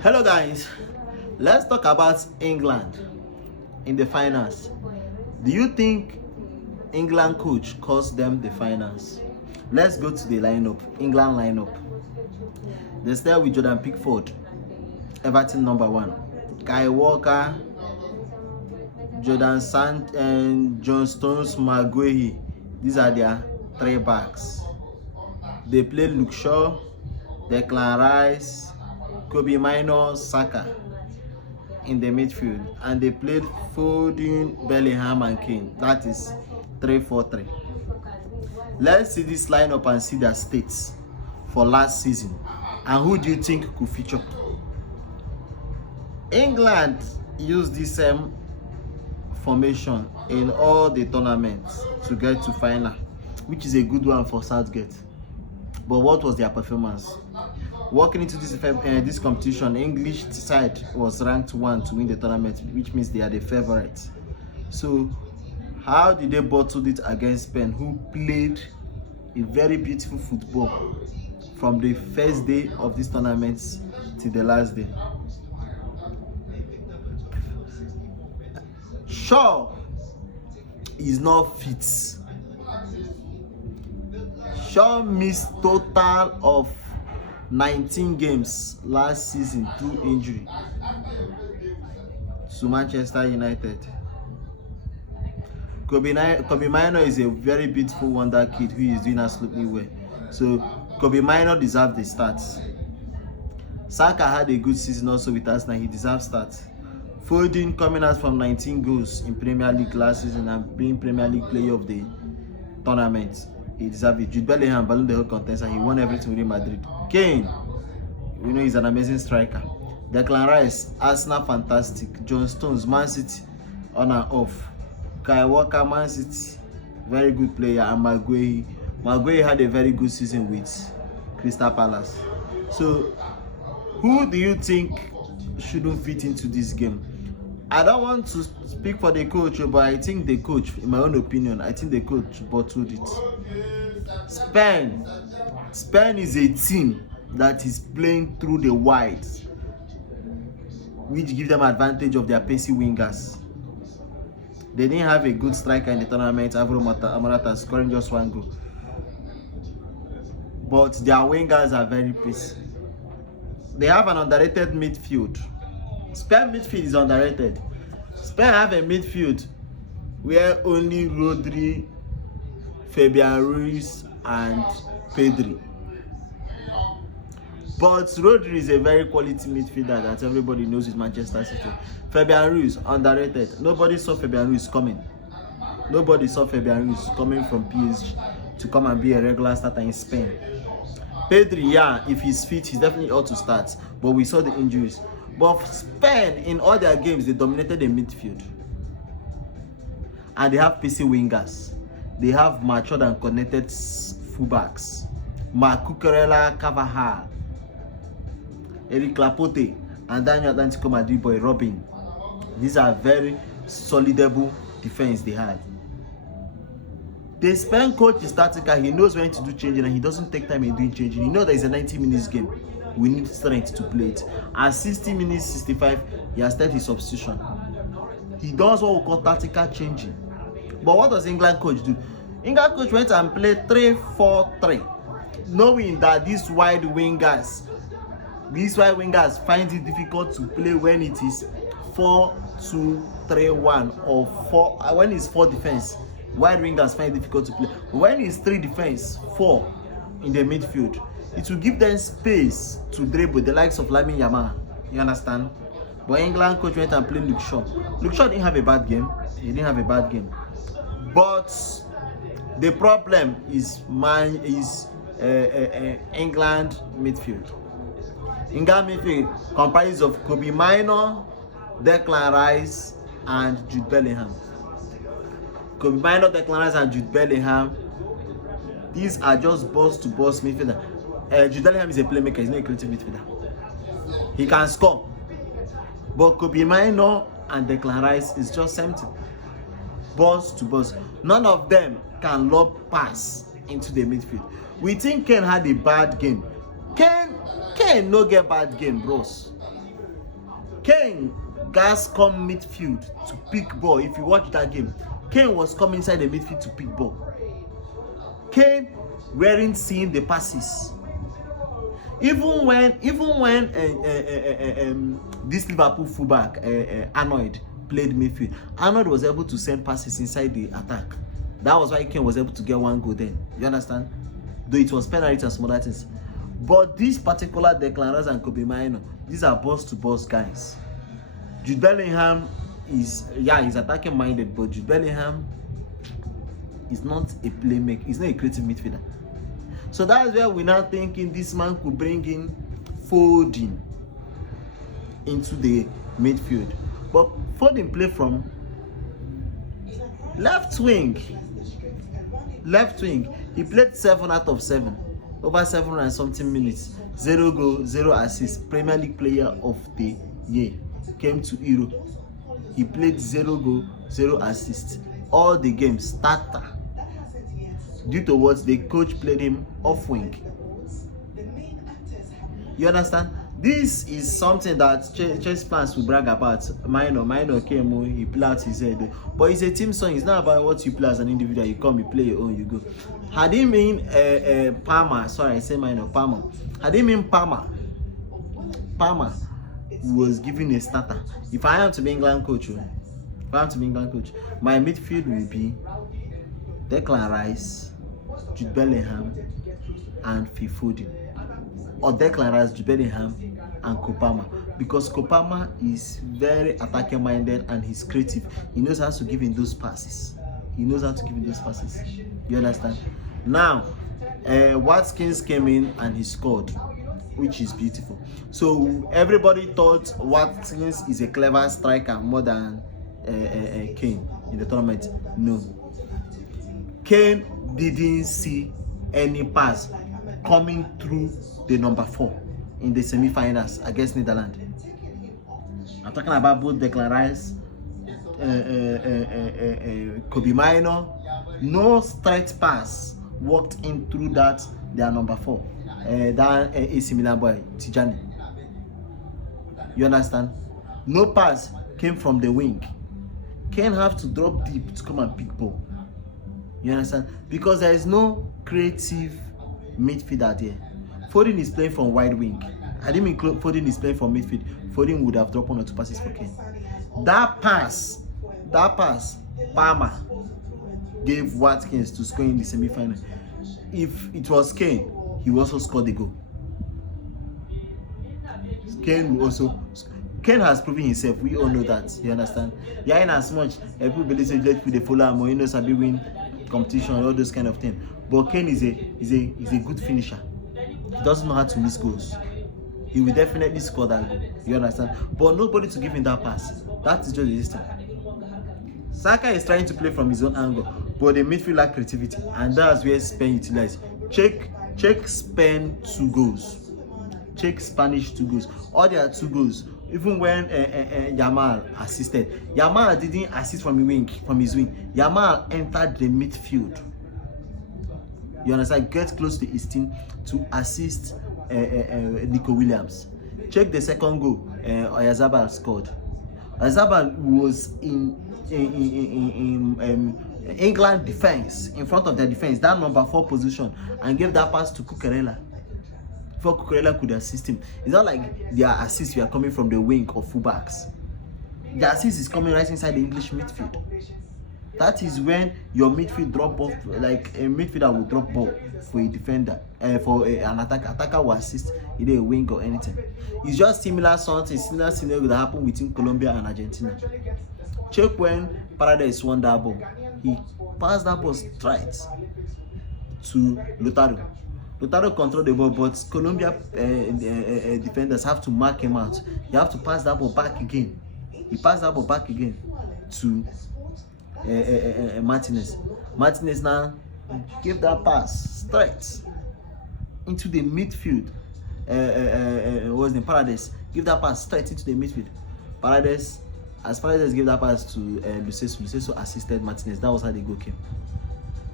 Hello guys, let's talk about England in the finals. Do you think England coach caused them the finals? Let's go to the lineup, England lineup. They start with Jordan Pickford, Everton number 1. Kai Walker, Jordan Sant and John Stones Maguire. These are their 3 backs. They played Luke Shaw, Declan Rice, Kobe Minor, Saka in the midfield, and they played Foden, Bellingham and Kane. That is 3-4-3. Let's see this lineup and see their states for last season. And who do you think could feature? England used this same formation in all the tournaments to get to final, which is a good one for Southgate. But what was their performance? Walking into this competition, English side was ranked 1 to win the tournament, which means they are the favourites. So how did they bottle it against Spain, who played a very beautiful football from the first day of this tournament to the last day? Shaw is not fit. Shaw missed total of 19 games last season through injury to Manchester United. Kobe Minor is a very beautiful wonder kid who is doing absolutely well. So Kobe Minor deserves the start. Saka had a good season also with Arsenal. He deserves start. Foden coming out from 19 goals in Premier League last season and being Premier League player of the tournament. He deserves it. Jude Bellingham, Ballon d'Or contender. He won everything with Real Madrid. Kane, we know he's an amazing striker. Declan Rice, Arsenal fantastic. John Stones, Man City, on and off. Kai Walker, Man City, very good player. And Maguire had a very good season with Crystal Palace. So, who do you think shouldn't fit into this game? I don't want to speak for the coach, but I think the coach, in my own opinion, I think the coach bottled it. Spain is a team that is playing through the wides, which give them advantage of their pacey wingers. They didn't have a good striker in the tournament, Alvaro Morata scoring just 1 goal. But their wingers are very pacey. They have an underrated midfield. Spain midfield is underrated. Spain have a midfield where only Rodri, Fabian Ruiz and Pedri. But Rodri is a very quality midfielder that everybody knows with Manchester City. Fabian Ruiz, underrated. Nobody saw Fabian Ruiz coming. Nobody saw Fabian Ruiz coming from PSG to come and be a regular starter in Spain. Pedri, yeah, if he's fit, he's definitely ought to start. But we saw the injuries. But Spain, in all their games, they dominated the midfield. And they have PC wingers. They have matured and connected fullbacks. Marc Cucurella, Carvajal, Eric Laporte, and Daniel Atlantico Madrid boy Robin. These are very solidable defense they had. The Spain coach is tactical. He knows when to do changing and he doesn't take time in doing changing. He knows that it's a 90 minutes game. We need strength to play it. At 60 minutes, 65, he has started his substitution. He does what we call tactical changing. But what does England coach do? England coach went and played 3-4-3, knowing that these wide wingers find it difficult to play when it is 4-2-3-1 or 4 when it's 4 defense. Wide wingers find it difficult to play. When it's 3 defense, 4 in the midfield, it will give them space to dribble, the likes of Lamine Yamal. You understand? But England coach went and played Luke Shaw. Luke Shaw didn't have a bad game. He didn't have a bad game. But the problem is England midfield. England midfield comprises of Kobe Minor, Declan Rice, and Jude Bellingham. Kobe Minor, Declan Rice, and Jude Bellingham. These are just boss-to-boss midfielder. Jude Bellingham is a playmaker. He's not a creative midfielder. He can score. But Kobe Minor and Declan Rice is just something. Boss to boss. None of them can lob pass into the midfield. We think Kane had a bad game. Kane no get bad game, bros. Kane gas come midfield to pick ball. If you watch that game, Kane was coming inside the midfield to pick ball. Kane weren't seeing the passes. Even when this Liverpool fullback Arnold played midfield, Arnold was able to send passes inside the attack. That was why Kane was able to get one goal then. You understand? Though it was penalty and some other things. But this particular Declan Rice and Kobe Mainoo, these are boss-to-boss guys. Jude Bellingham is, he's attacking minded, but Jude Bellingham is not a playmaker. He's not a creative midfielder. So that's where we're now thinking this man could bring in Foden into the midfield. But Foden play from left wing. Left wing. He played 7 out of 7. Over 700 and something minutes. 0 goal, 0 assist. Premier League player of the year. Came to Euro. He played 0 goal, 0 assist. All the games, starter. Due to what the coach played him off wing. You understand? This is something that Chelsea fans will brag about. Mainoo came, he played out his head. But it's a team song. It's not about what you play as an individual. You come, you play your own, you go. Had he been Palmer, sorry, I say Mainoo, Palmer. Had he been Palmer was given a starter. If I am to be England coach, my midfield will be Declan Rice, Jude Bellingham, and Phil Foden. Or Declan Rice, Jude Bellingham, and Kopama. Because Kopama is very attacking minded and he's creative. He knows how to give in those passes. You understand? Now, Watkins came in and he scored, which is beautiful. So everybody thought Watkins is a clever striker more than Kane in the tournament. No. Kane didn't see any pass coming through the number 4 in the semi-finals against Netherlands. I'm talking about both Declan Rice, Kobe Mainoo. No straight pass walked in through that their number 4. That AC Milan boy Tijani. You understand? No pass came from the wing. Kane have to drop deep to come and pick ball. You understand? Because there is no creative midfielder there. Foden is playing from wide wing. I didn't mean Foden is playing from midfield. Foden would have dropped 1 or 2 passes for Kane. That pass, Palmer gave Watkins to score in the semi-final. If it was Kane, he will also score the goal. Kane has proven himself. We all know that. You understand? Yeah, in as much everybody says let the follow him, you know, Sabi win competition, all those kind of things. But Kane is a good finisher. He doesn't know how to miss goals. He will definitely score that goal. You understand? But nobody to give him that pass. That is just the system. Saka is trying to play from his own angle, but the midfield lack creativity, and that's where Spain utilized. Check Spain 2 goals. Check Spanish 2 goals. All their 2 goals. Even when Yamal assisted, Yamal didn't assist from his wing. Yamal entered the midfield. You understand? Get close to his team to assist Nico Williams. Check the second goal. Oyarzabal scored. Oyarzabal was in England defense, in front of the defense, that number 4 position, and gave that pass to Cucurella. Before Cucurella could assist him. It's not like their assists were coming from the wing or fullbacks. The assist is coming right inside the English midfield. That is when your midfield drop off, like a midfielder will drop ball for a defender, for an attacker will assist either a wing or anything. It's just similar scenario that happened between Colombia and Argentina. Check when Paredes won that ball. He passed that ball straight to Lautaro. Lautaro controlled the ball, but Colombia defenders have to mark him out. You have to pass that ball back again. He passed that ball back again to Martinez. Martinez now gave that pass straight into the midfield. Was the Paredes give that pass straight into the midfield. Paredes gave that pass to Luceso. Luceso assisted Martinez. That was how the goal came.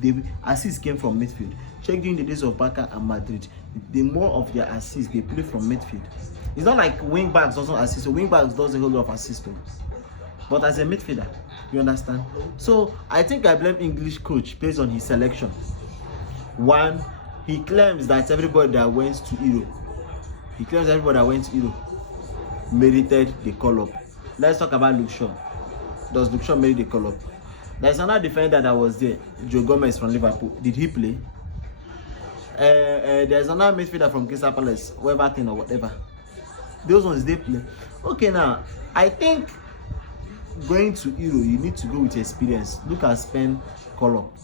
the assists came from midfield. Check during the days of Barca and Madrid, the more of their assists they play from midfield. It's not like wing backs doesn't assist. So wing backs does a whole lot of assist, but as a midfielder, you understand. So I think I blame English coach based on his selection. One, he claims that everybody that went to Europe, merited the call up. Let's talk about Luke Shaw. Does Luke Shaw merit the call up? There's another defender that was there, Joe Gomez from Liverpool. Did he play? There's another midfielder from Crystal Palace, Weverton or whatever. Those ones they play. Okay, now I think going to Euro, you need to go with experience. Look at Spain call up.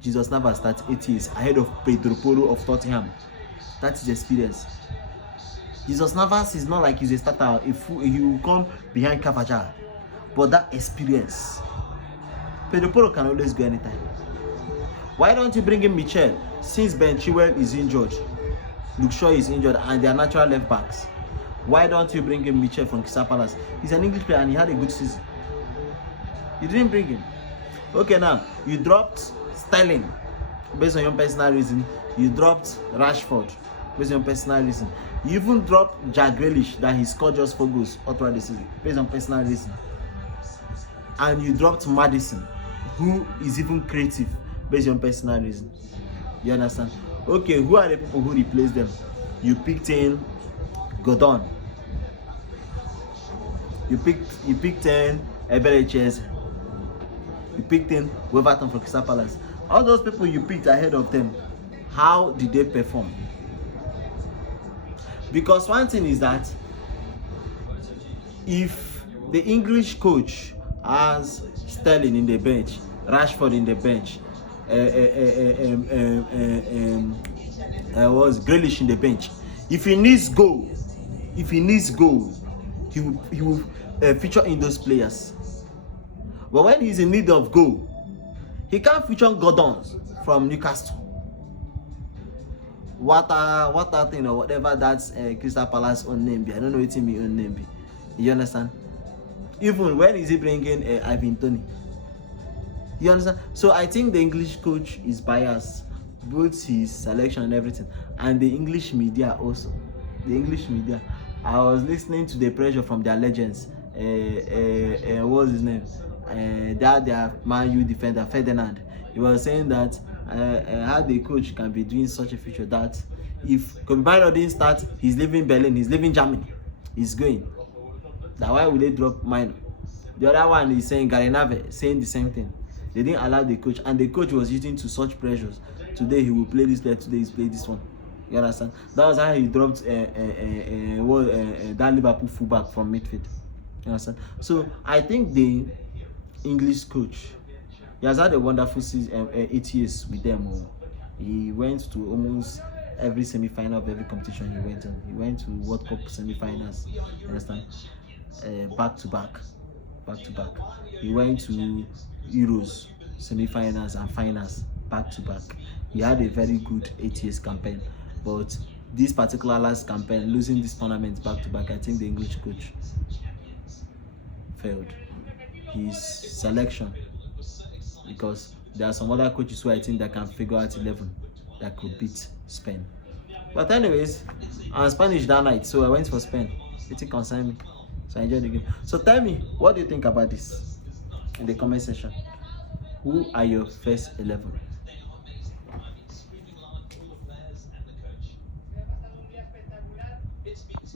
Jesus Navas started 8 years ahead of Pedro Porro of Tottenham. That is experience. Jesus Navas is not like he's a starter. He will come behind Cavajal, but that experience. Pedro Porro can always go anytime. Why don't you bring in Michel? Since Ben Chilwell is injured, Luke Shaw is injured, and they are natural left backs. Why don't you bring in Michel from Crystal Palace? He's an English player and he had a good season. You didn't bring him. Okay, now you dropped Sterling based on your personal reason. You dropped Rashford based on your personal reason. You even dropped Jack Grealish that he scored just 4 goals all throughout the season based on personal reason. And you dropped Maddison, who is even creative based on personal reason. You understand? Okay, who are the people who replaced them? You picked in Godon. You picked in Ebereches. You picked in Weverton for Crystal Palace. All those people you picked ahead of them, how did they perform? Because one thing is that if the English coach has Sterling in the bench, Rashford in the bench, was Grealish in the bench, if he needs goal, he will feature in those players. But when he's in need of goal, he can't feature Gordon from Newcastle. Water thing or whatever that's Crystal Palace own name be. I don't know what me own name be. You understand? Even when is he bringing Ivan Toney? You understand? So I think the English coach is biased, both his selection and everything, and the English media also. The English media. I was listening to the pressure from their legends. What's his name? That their Man U defender Ferdinand. He was saying that how the coach can be doing such a feature that if Kobe Bryant didn't start, he's leaving Berlin, he's leaving Germany, he's going. That why would they drop Minor? The other one is saying Gary Neville saying the same thing. They didn't allow the coach, and the coach was using to such pressures. Today he will play this player, today he's playing this one. You understand? That was how he dropped that Liverpool fullback from midfield. You understand? So I think the English coach, he has had a wonderful season, 8 years with them. He went to almost every semi-final of every competition he went on. He went to World Cup semi-finals. You understand? Back to back. He went to Euros semi-finals and finals back to back. He had a very good 8 years campaign, but this particular last campaign, losing this tournament back to back, I think the English coach failed his selection, because there are some other coaches who I think that can figure out 11 that could beat Spain. But anyways, I'm Spanish that night, so I went for Spain. It concerned me, so I enjoyed the game. So tell me, what do you think about this in the comment section? Who are your first 11?